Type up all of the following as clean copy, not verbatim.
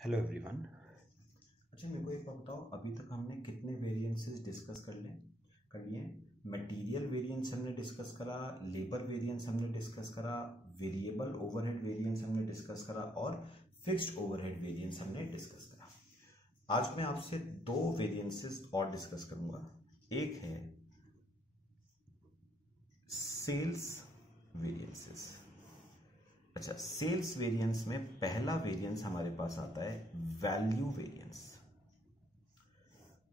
Hello everyone. अच्छा, मेरे को एक बात बताओ, अभी तक हमने कितने वेरिएंसेस डिस्कस कर लिए। मटेरियल वेरिएंस हमने डिस्कस करा, लेबर वेरिएंस हमने डिस्कस करा, वेरिएबल ओवरहेड वेरिएंस हमने डिस्कस करा और फिक्स्ड ओवरहेड वेरिएंस हमने डिस्कस करा। आज मैं आपसे दो वेरिएंसेस और डिस्कस करूंगा। एक है सेल्स वेरिएंसेस। अच्छा, सेल्स वेरिएंस में पहला वेरिएंस हमारे पास आता है वैल्यू वेरिएंस।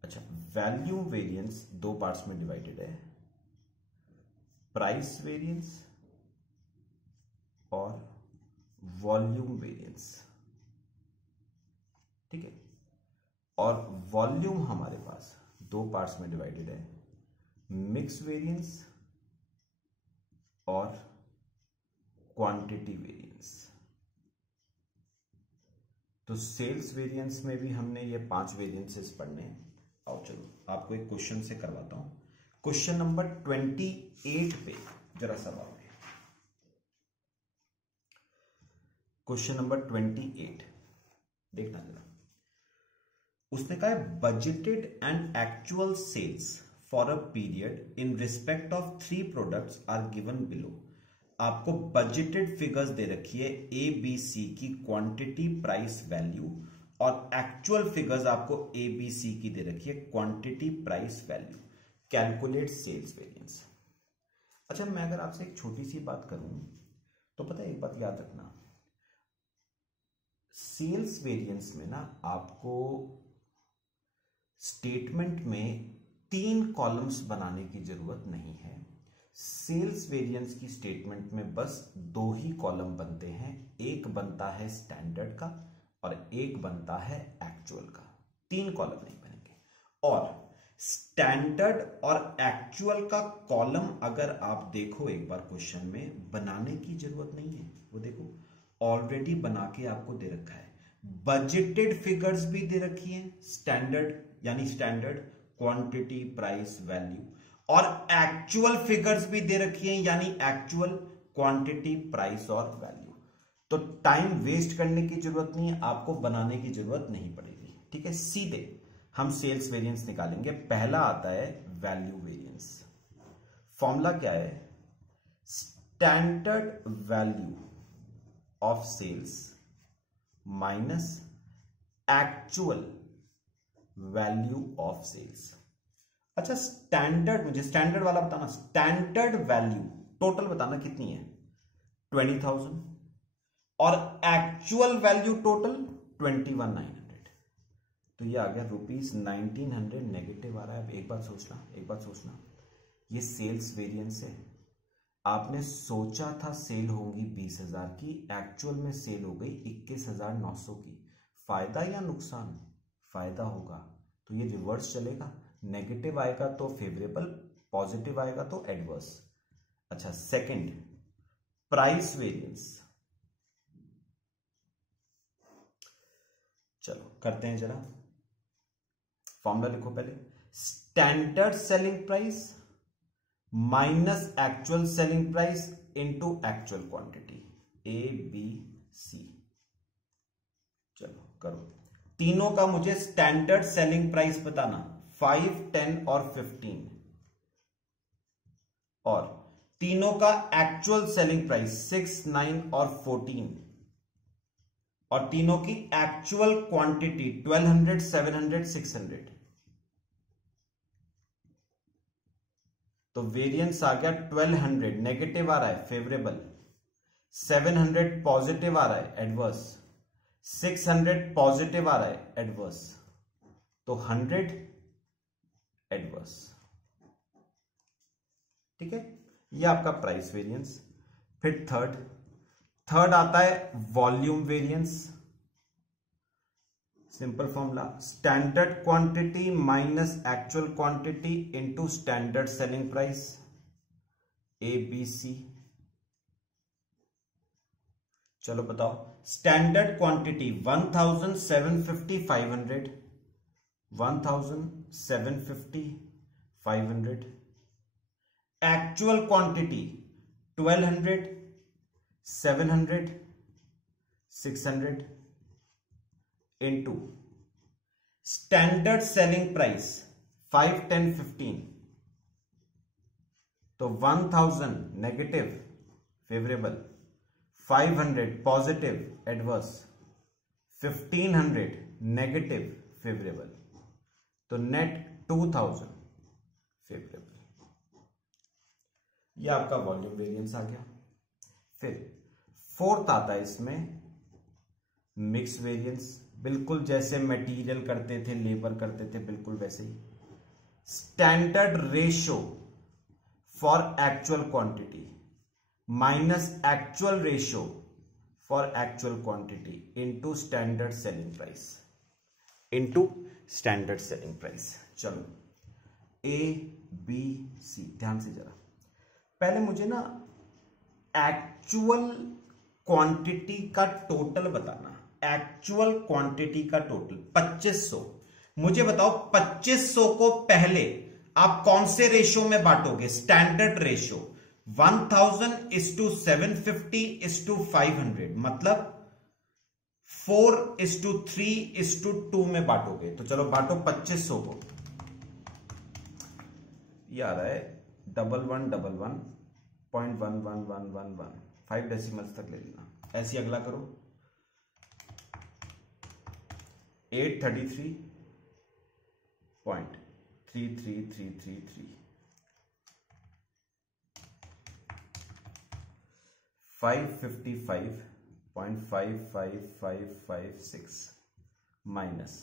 अच्छा, वैल्यू वेरिएंस दो पार्ट्स में डिवाइडेड है, प्राइस वेरिएंस और वॉल्यूम वेरिएंस। ठीक है, और वॉल्यूम हमारे पास दो पार्ट्स में डिवाइडेड है, मिक्स वेरिएंस और क्वांटिटी वेरिएंस। तो सेल्स वेरिएंस में भी हमने ये 5 वेरिएंसेस पढ़ने हैं। आओ चलो आपको एक क्वेश्चन से करवाता हूं। क्वेश्चन नंबर 28 पे जरा सब आओगे। क्वेश्चन नंबर 28 देखना जरा। उसने कहा है budgeted and actual sales for a period in respect of 3 products are given below. आपको बजटेड फिगर्स दे रखी है ए बी सी की, क्वांटिटी प्राइस वैल्यू, और एक्चुअल फिगर्स आपको ए बी सी की दे रखी है, quantity price value. Calculate sales variance. अच्छा, मैं अगर आपसे एक छोटी सी बात करूं तो पता है, एक बात याद रखना, सेल्स वेरिएंस में ना आपको स्टेटमेंट में 3 कॉलम्स बनाने की जरूरत नहीं है। सेल्स वेरिएंस की स्टेटमेंट में बस 2 ही कॉलम बनते हैं, एक बनता है स्टैंडर्ड का और एक बनता है एक्चुअल का। 3 कॉलम नहीं बनेंगे। और स्टैंडर्ड और एक्चुअल का कॉलम अगर आप देखो एक बार क्वेश्चन में, बनाने की जरूरत नहीं है, वो देखो ऑलरेडी बना के आपको दे रखा है। बजटेड फिगर्स भी दे रखी है, स्टैंडर्ड यानी स्टैंडर्ड, क्वांटिटी प्राइस वैल्यू, और एक्चुअल फिगर्स भी दे रखी हैं यानी एक्चुअल, क्वांटिटी प्राइस और वैल्यू। तो टाइम वेस्ट करने की जरूरत नहीं है, आपको बनाने की जरूरत नहीं पड़ेगी। ठीक है, सीधे हम सेल्स वेरिएंस निकालेंगे। पहला आता है वैल्यू वेरिएंस। फॉर्मूला क्या है? Standard value of sales minus actual value of sales. अच्छा, स्टैंडर्ड, मुझे स्टैंडर्ड वाला बताना। स्टैंडर्ड वैल्यू टोटल बताना कितनी है? 20,000। और एक्चुअल वैल्यू टोटल 21,900। तो ये आ गया ₹1900 नेगेटिव आ रहा है। अब एक बात सोचना, ये सेल्स वेरिएंस है। आपने सोचा था सेल होंगी 20,000 की, एक्चुअल में सेल हो गई 21,900 की। फायदा या नुकसान? फायदा होगा, तो ये रिवर्स चलेगा। नेगेटिव आएगा तो फेवरेबल, पॉजिटिव आएगा तो एडवर्स। अच्छा, सेकंड प्राइस वेरिएंस। चलो करते हैं जरा, फॉर्मूला लिखो पहले। Standard selling price minus actual selling price into actual quantity, A B C. चलो करो। तीनों का मुझे स्टैंडर्ड सेलिंग प्राइस बताना, 5, 10 और 15, और तीनों का एक्चुअल सेलिंग प्राइस 6, 9 और 14, और तीनों की एक्चुअल क्वांटिटी 1200, 700, 600। तो वेरिएंस आ गया 1200 नेगेटिव आ रहा है, फेवरेबल, 700 पॉजिटिव आ रहा है, एडवर्स, 600 पॉजिटिव आ रहा है, एडवर्स, तो 100 एडवर्स। ठीक है, ये आपका प्राइस वेरिएंस। फिर थर्ड आता है volume variance. Simple formula, standard quantity minus actual quantity into standard selling price, A B C. चलो बताओ, standard quantity 1,750, 500, 1,750, 500, actual quantity 1200, 700, 600, into standard selling price 5, 10, 15, तो 1000 negative favourable, 500 positive adverse, 1500 negative favourable, तो net 2000 favourable. ये आपका volume variance आ गया। फिर fourth आता है इसमें मिक्स वेरिएंस, बिल्कुल जैसे मटेरियल करते थे, लेबर करते थे, बिल्कुल वैसे ही। Standard ratio for actual quantity minus actual ratio for actual quantity into standard selling price, into standard selling price. चलो ए बी सी, ध्यान से जरा, पहले मुझे ना एक्चुअल क्वांटिटी का टोटल बताना। एक्चुअल क्वांटिटी का टोटल 2500। मुझे बताओ 2500 को पहले आप कौन से रेशो में बांटोगे? स्टैंडर्ड रेशो 1000:750:500, मतलब 4:3:2 में बांटोगे। तो चलो बांटो 2500 को। ये आ रहा है 1111.11111, 5 डेसिमल्स तक ले लेना। ऐसे अगला करो 833.33333, 555.55556 माइनस।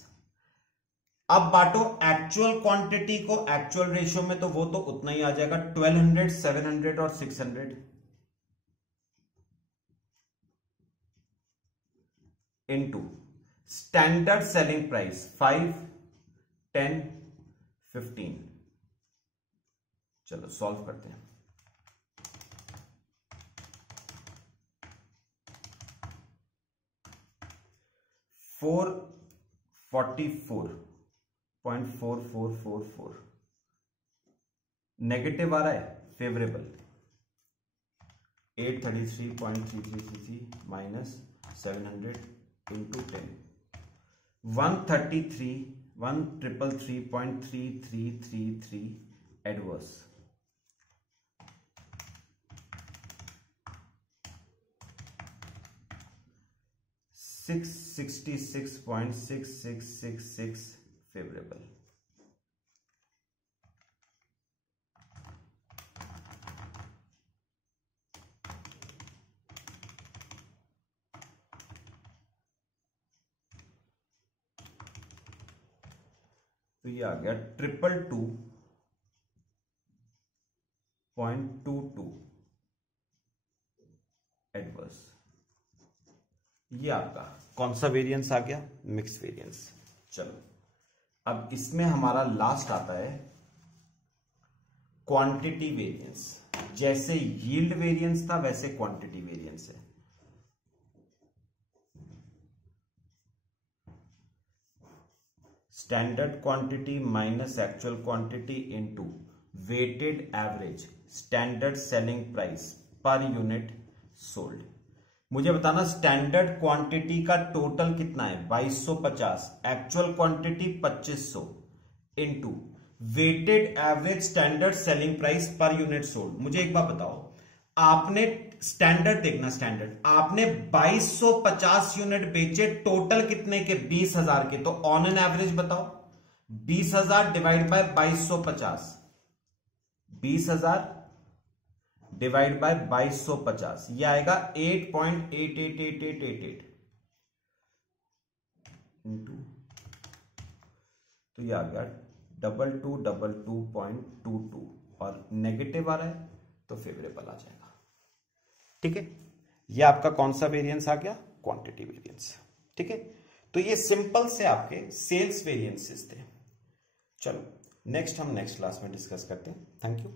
अब बांटो एक्चुअल क्वांटिटी को एक्चुअल रेशियो में, तो वो तो उतना ही आ जाएगा 1200, 700 और 600 इनटू स्टैंडर्ड सेलिंग प्राइस 5, 10, 15। चलो सॉल्व करते हैं। $444.4444 नेगेटिव आ रहा है, favourable 833.3333 minus 700 into 10, 133.3333 adverse, 666.6666 favourable. तो ये आ गया 222.22 एडवर्स। ये आपका कौन सा वेरिएंस आ गया? Mix variance. चलो अब इसमें हमारा लास्ट आता है क्वांटिटी वेरिएंस। जैसे यील्ड वेरिएंस था वैसे क्वांटिटी वेरिएंस है। Standard quantity minus actual quantity into weighted average standard selling price per unit sold. मुझे बताना स्टैंडर्ड क्वांटिटी का टोटल कितना है? 2250, actual quantity 2500 into weighted average standard selling price per unit sold. मुझे एक बात बताओ, आपने स्टैंडर्ड देखना, स्टैंडर्ड आपने 2250 यूनिट बेचे, टोटल कितने के? 20,000 के। तो ऑन एन एवरेज बताओ, 20,000 डिवाइड बाय 2250, 20,000 डिवाइड बाय 2250, ये आएगा 8.88888 इंटू, तो ये आ गया 2222.22 और नेगेटिव आ रहा है तो फेवरेबल आ जाएगा। ठीक है, ये आपका कौन सा वेरिएंस आ गया? Quantity variance. ठीक है, तो ये सिंपल से आपके सेल्स वेरिएंसेस थे। चलो नेक्स्ट हम नेक्स्ट क्लास में डिस्कस करते हैं। Thank you.